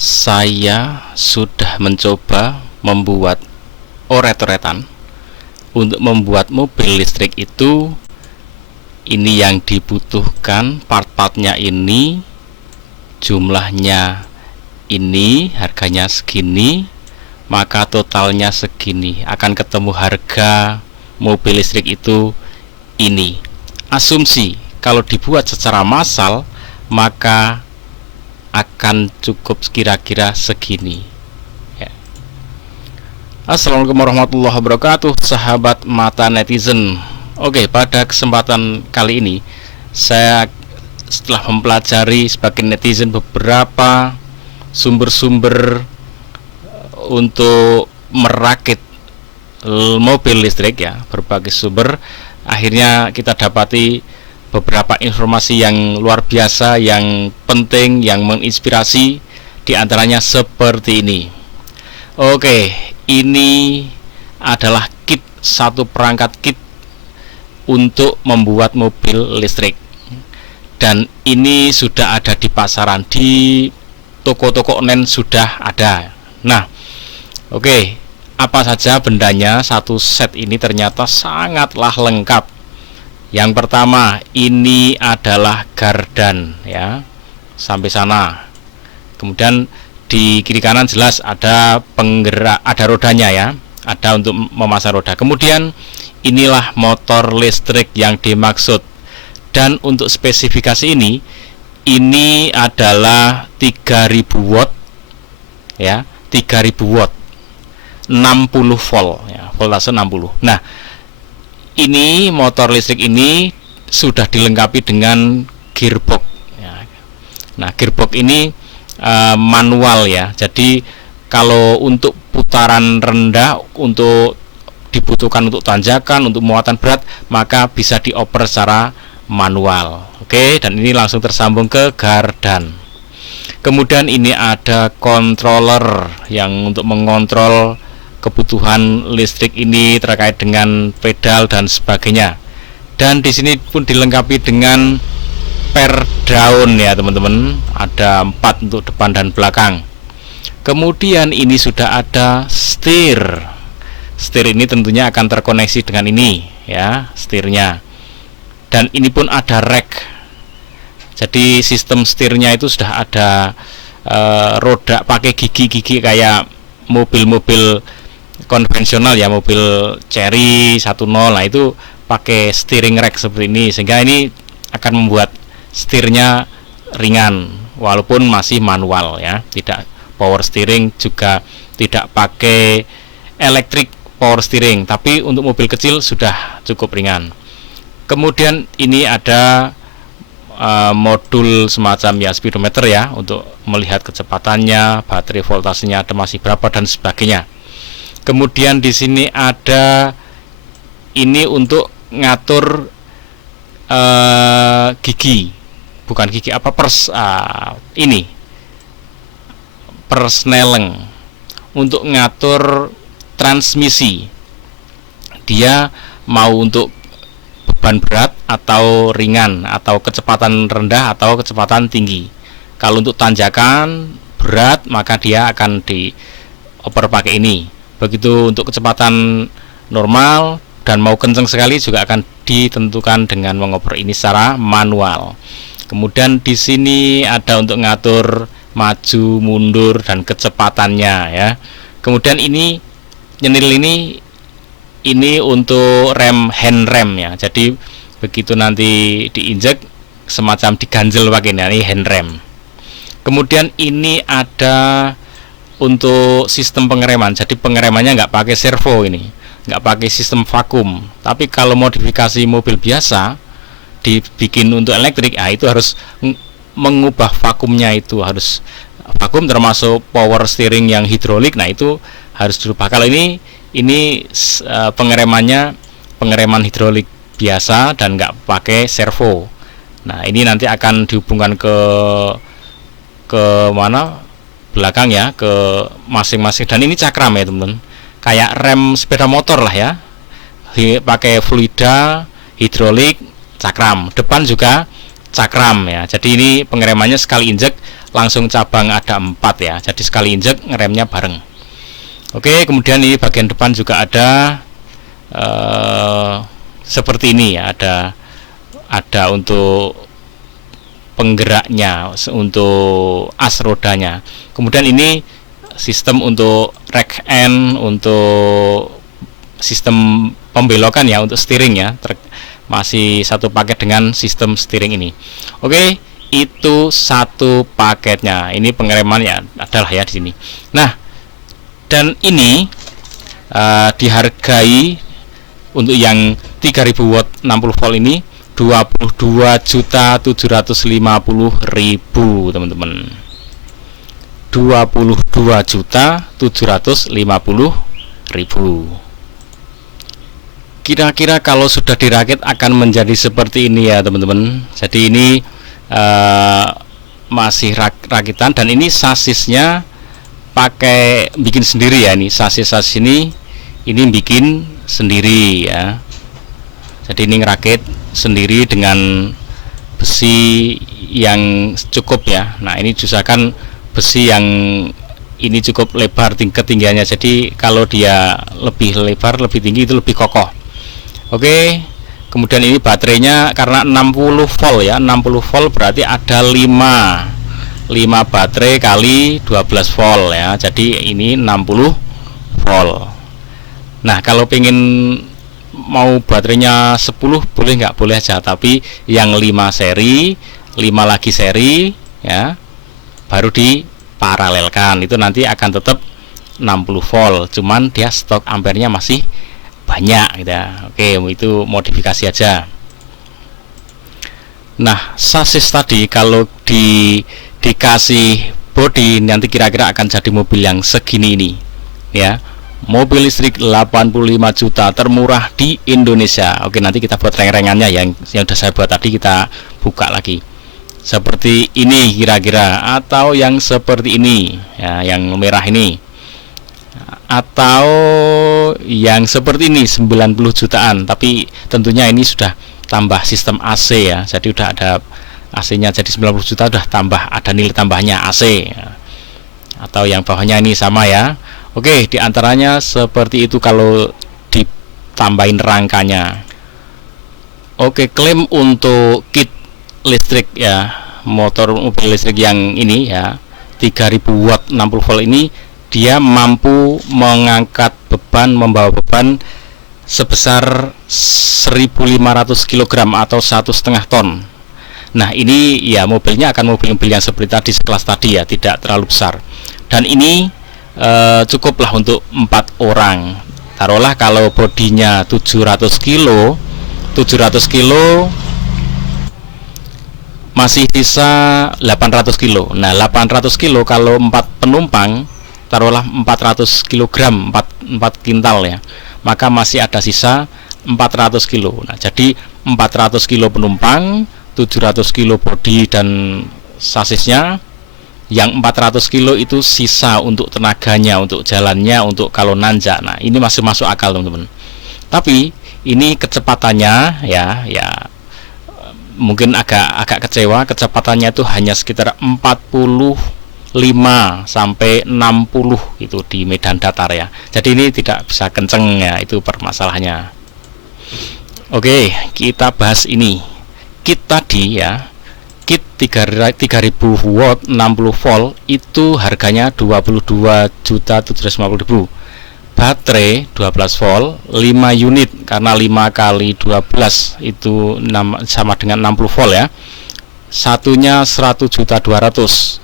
Saya sudah mencoba membuat oret-oretan. Untuk membuat mobil listrik itu, ini yang dibutuhkan, part-partnya ini, jumlahnya ini, harganya segini, maka totalnya segini. Akan ketemu harga mobil listrik itu ini. Asumsi kalau dibuat secara massal, maka akan cukup kira-kira segini. Assalamualaikum warahmatullahi wabarakatuh, sahabat mata netizen. Oke, pada kesempatan kali ini saya setelah mempelajari sebagai netizen beberapa sumber-sumber untuk merakit mobil listrik ya, berbagai sumber, akhirnya kita dapati beberapa informasi yang luar biasa, yang penting, yang menginspirasi, diantaranya seperti ini. Oke, ini adalah satu perangkat kit untuk membuat mobil listrik, dan ini sudah ada di pasaran, di toko-toko online sudah ada. Nah, oke, apa saja bendanya? Satu set ini ternyata sangatlah lengkap. Yang pertama, ini adalah gardan ya, sampai sana. Kemudian di kiri kanan jelas ada penggerak, ada rodanya ya, ada untuk memasang roda. Kemudian inilah motor listrik yang dimaksud, dan untuk spesifikasi ini adalah 3000 watt ya, 3000 watt, 60 volt ya, voltase 60. Nah, ini motor listrik ini sudah dilengkapi dengan gearbox ya. Nah, gearbox ini manual ya, jadi kalau untuk putaran rendah, untuk dibutuhkan untuk tanjakan, untuk muatan berat, maka bisa dioper secara manual. Oke, dan ini langsung tersambung ke gardan. Kemudian ini ada controller yang untuk mengontrol kebutuhan listrik ini terkait dengan pedal dan sebagainya. Dan di sini pun dilengkapi dengan per daun ya teman-teman, ada 4 untuk depan dan belakang. Kemudian ini sudah ada setir. Setir ini tentunya akan terkoneksi dengan ini ya, setirnya. Dan ini pun ada rack. Jadi sistem setirnya itu sudah ada roda pakai gigi-gigi kayak mobil-mobil konvensional ya, mobil Chery 10. Nah, itu pakai steering rack seperti ini, sehingga ini akan membuat setirnya ringan walaupun masih manual ya, tidak power steering, juga tidak pakai electric power steering, tapi untuk mobil kecil sudah cukup ringan. Kemudian ini ada modul semacam ya speedometer ya, untuk melihat kecepatannya, baterai voltasenya ada masih berapa dan sebagainya. Kemudian di sini ada ini untuk ngatur gigi, bukan gigi apa, ini persneleng, untuk ngatur transmisi. Dia mau untuk beban berat atau ringan, atau kecepatan rendah atau kecepatan tinggi. Kalau untuk tanjakan berat, maka dia akan dioper pakai ini. Begitu untuk kecepatan normal dan mau kenceng sekali juga akan ditentukan dengan mengoper ini secara manual. Kemudian di sini ada untuk ngatur maju, mundur dan kecepatannya ya. Kemudian ini nyenil ini untuk rem, hand rem ya. Jadi begitu nanti diinjek semacam diganjel pakai ini hand rem. Kemudian ini ada untuk sistem pengereman. Jadi pengeremannya nggak pakai servo, ini nggak pakai sistem vakum. Tapi kalau modifikasi mobil biasa dibikin untuk elektrik, itu harus mengubah vakumnya, itu harus vakum termasuk power steering yang hidrolik. Nah, itu harus dirubah. Kalau ini pengeremannya pengereman hidrolik biasa dan nggak pakai servo. Nah, ini nanti akan dihubungkan ke mana, belakang ya, ke masing-masing. Dan ini cakram ya teman-teman, kayak rem sepeda motor lah ya, pakai fluida hidrolik, cakram. Depan juga cakram ya. Jadi ini pengeremannya sekali injek langsung cabang ada 4 ya. Jadi sekali injek ngeremnya bareng. Oke, kemudian ini bagian depan juga ada seperti ini ya. Ada untuk penggeraknya, untuk as rodanya. Kemudian ini sistem untuk rack end, untuk sistem pembelokan ya, untuk steering ya. Masih satu paket dengan sistem steering ini. Oke, itu satu paketnya. Ini pengeremannya adalah ya di sini. Nah, dan ini dihargai untuk yang 3000 watt 60 volt ini 22.750.000 teman-teman. 22.750.000. Kira-kira kalau sudah dirakit akan menjadi seperti ini ya teman-teman. Jadi ini masih rakitan, dan ini sasisnya pakai bikin sendiri ya. Ini sasis ini bikin sendiri ya. Jadi ini ngerakit sendiri dengan besi yang cukup ya. Nah, ini usahakan besi yang ini cukup lebar ketinggiannya. Jadi kalau dia lebih lebar, lebih tinggi, itu lebih kokoh. Oke, kemudian ini baterainya karena 60 volt ya, 60 volt berarti ada 5 baterai kali 12 volt ya. Jadi ini 60 volt. Nah, kalau pengen mau baterainya 10 boleh nggak? Boleh aja, tapi yang 5 seri, 5 lagi seri ya, baru diparalelkan. Itu nanti akan tetap 60 volt, cuman dia stok ampernya masih banyak gitu ya. Oke, itu modifikasi aja. Nah, sasis tadi kalau dikasih bodi nanti kira-kira akan jadi mobil yang segini ini ya. Mobil listrik 85 juta termurah di Indonesia. Oke, nanti kita buat reng-rengannya yang sudah saya buat tadi, kita buka lagi. Seperti ini kira-kira, atau yang seperti ini ya, yang merah ini, atau yang seperti ini 90 jutaan, tapi tentunya ini sudah tambah sistem AC ya. Jadi udah ada AC-nya, jadi 90 juta udah tambah, ada nilai tambahnya AC ya. Atau yang bawahnya ini sama ya. Oke, diantaranya seperti itu kalau ditambahin rangkanya. Oke, klaim untuk kit listrik ya, motor mobil listrik yang ini ya, 3000 watt 60 volt ini, dia mampu mengangkat beban, membawa beban sebesar 1500 kg atau 1,5 ton. Nah, ini ya mobilnya akan mobil-mobil yang seperti tadi, sekelas tadi ya, tidak terlalu besar. Dan ini cukuplah untuk 4 orang. Taruhlah kalau bodinya 700 kilo masih sisa 800 kilo. Nah, 800 kilo kalau 4 penumpang, taruhlah 400 kg, 4 kintal ya, maka masih ada sisa 400 kilo. Nah, jadi 400 kilo penumpang, 700 kilo bodi dan sasisnya, yang 400 kilo itu sisa untuk tenaganya, untuk jalannya, untuk kalau nanjak. Nah, ini masih masuk akal teman-teman. Tapi ini kecepatannya ya mungkin agak kecewa, kecepatannya itu hanya sekitar 45 sampai 60 itu di medan datar ya. Jadi ini tidak bisa kenceng ya, itu permasalahannya. Oke, kita bahas ini. Kit tadi ya, kit 3000 watt 60 volt itu harganya 22.750.000. Baterai 12 volt 5 unit, karena 5 kali 12 itu sama dengan 60 volt ya. Satunya 100.200.000.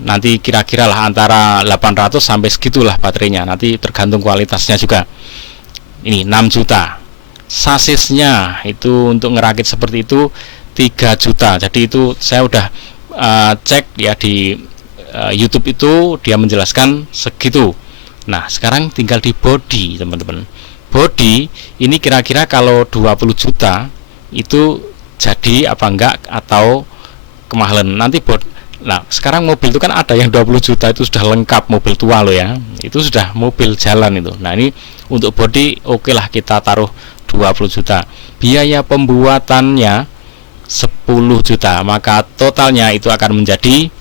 Nanti kira-kira lah antara 800 sampai segitulah baterainya, nanti tergantung kualitasnya juga. Ini 6 juta. Sasisnya itu untuk ngerakit seperti itu 3 juta. Jadi itu saya udah cek ya di YouTube, itu dia menjelaskan segitu. Nah, sekarang tinggal di body teman-teman. Body ini kira-kira kalau 20 juta itu jadi apa enggak atau kemahalan nanti Nah, sekarang mobil itu kan ada yang 20 juta itu sudah lengkap, mobil tua loh ya. Itu sudah mobil jalan itu. Nah, ini untuk body oke lah kita taruh 20 juta. Biaya pembuatannya 10 juta, maka totalnya itu akan menjadi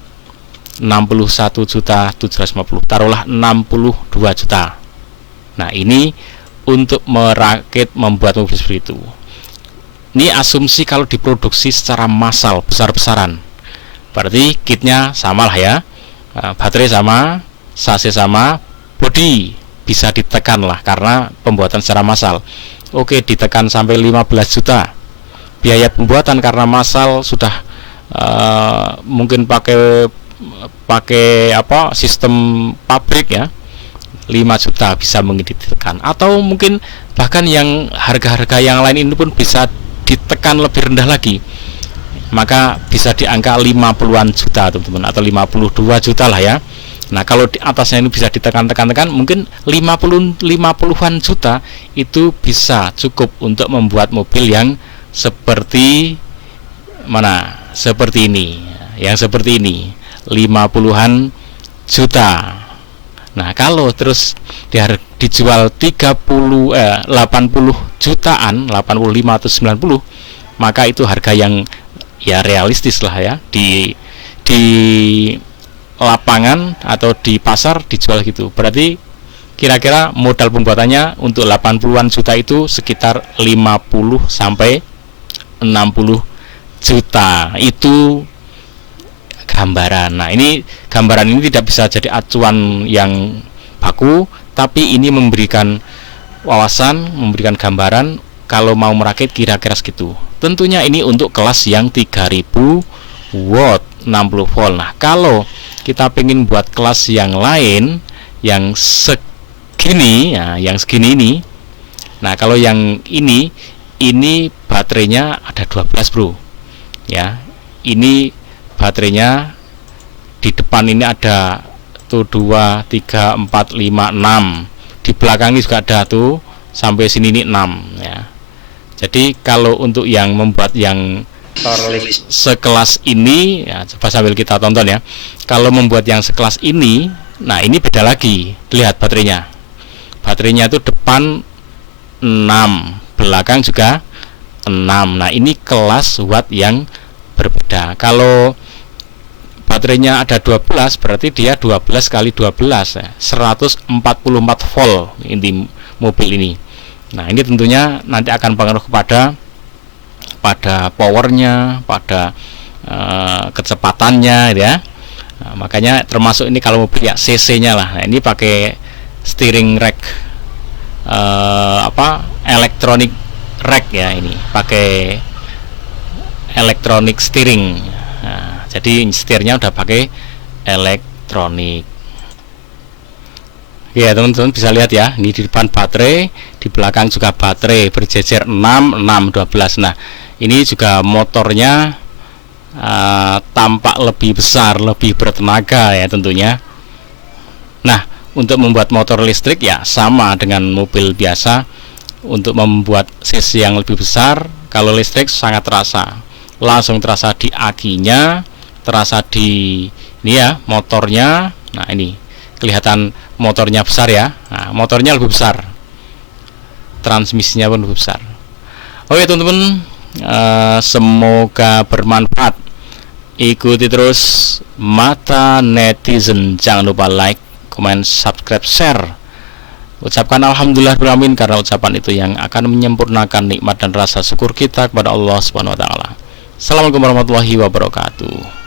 61.750, taruhlah 62 juta. Nah, ini untuk merakit membuat mobil seperti itu. Ini asumsi kalau diproduksi secara massal, besar-besaran. Berarti kitnya sama lah ya, baterai sama, sasis sama, bodi bisa ditekan lah karena pembuatan secara massal. Oke, ditekan sampai 15 juta. Biaya pembuatan karena massal sudah mungkin pakai apa, sistem pabrik ya, 5 juta bisa mungkin ditekan, atau mungkin bahkan yang harga-harga yang lain ini pun bisa ditekan lebih rendah lagi, maka bisa di angka 50-an juta teman-teman, atau 52 juta lah ya. Nah, kalau di atasnya ini bisa ditekan-tekan mungkin 50-an juta itu bisa cukup untuk membuat mobil yang seperti mana? Seperti ini. Yang seperti ini, 50-an juta. Nah, kalau terus dijual 80 jutaan, 85 atau 90, maka itu harga yang ya realistis lah ya, di lapangan atau di pasar dijual gitu. Berarti kira-kira modal pembuatannya untuk 80-an juta itu sekitar 50 sampai 60 juta. Itu gambaran. Nah, ini gambaran ini tidak bisa jadi acuan yang baku, tapi ini memberikan wawasan, memberikan gambaran kalau mau merakit kira-kira segitu. Tentunya ini untuk kelas yang 3000 watt 60 volt. Nah, kalau kita pengen buat kelas yang lain yang segini ya, yang segini ini. Nah, kalau yang ini baterainya ada 12 bro ya. Ini baterainya di depan ini ada tuh 2, 3, 4, 5, 6. Di belakang ini juga ada tuh sampai sini ini 6 ya. Jadi kalau untuk yang membuat yang sekelas ini ya, coba sambil kita tonton ya. Kalau membuat yang sekelas ini, nah ini beda lagi. Lihat baterainya. Baterainya itu depan 6, belakang juga 6. Nah, ini kelas watt yang berbeda. Kalau baterainya ada 12, berarti dia 12 kali 12 ya, 144 volt inti mobil ini. Nah, ini tentunya nanti akan pengaruh pada powernya, pada kecepatannya ya. Nah, makanya termasuk ini kalau mobil ya cc-nya lah. Nah, ini pakai steering rack elektronik rack ya, ini pakai elektronik steering. Nah, jadi setirnya udah pakai elektronik. Ya teman-teman bisa lihat ya, ini di depan baterai, di belakang juga baterai berjejer 6, 6, 12. Nah, ini juga motornya tampak lebih besar, lebih bertenaga ya tentunya. Nah, untuk membuat motor listrik ya sama dengan mobil biasa. Untuk membuat cc yang lebih besar, kalau listrik sangat terasa, langsung terasa di akinya, terasa di ini ya motornya. Nah, ini kelihatan motornya besar ya. Nah, motornya lebih besar, transmisinya pun lebih besar. Oke teman-teman, semoga bermanfaat. Ikuti terus Mata Netizen. Jangan lupa like, komen, subscribe, share. Ucapkan alhamdulillah beramin, karena ucapan itu yang akan menyempurnakan nikmat dan rasa syukur kita kepada Allah Subhanahu wa taala. Assalamualaikum warahmatullahi wabarakatuh.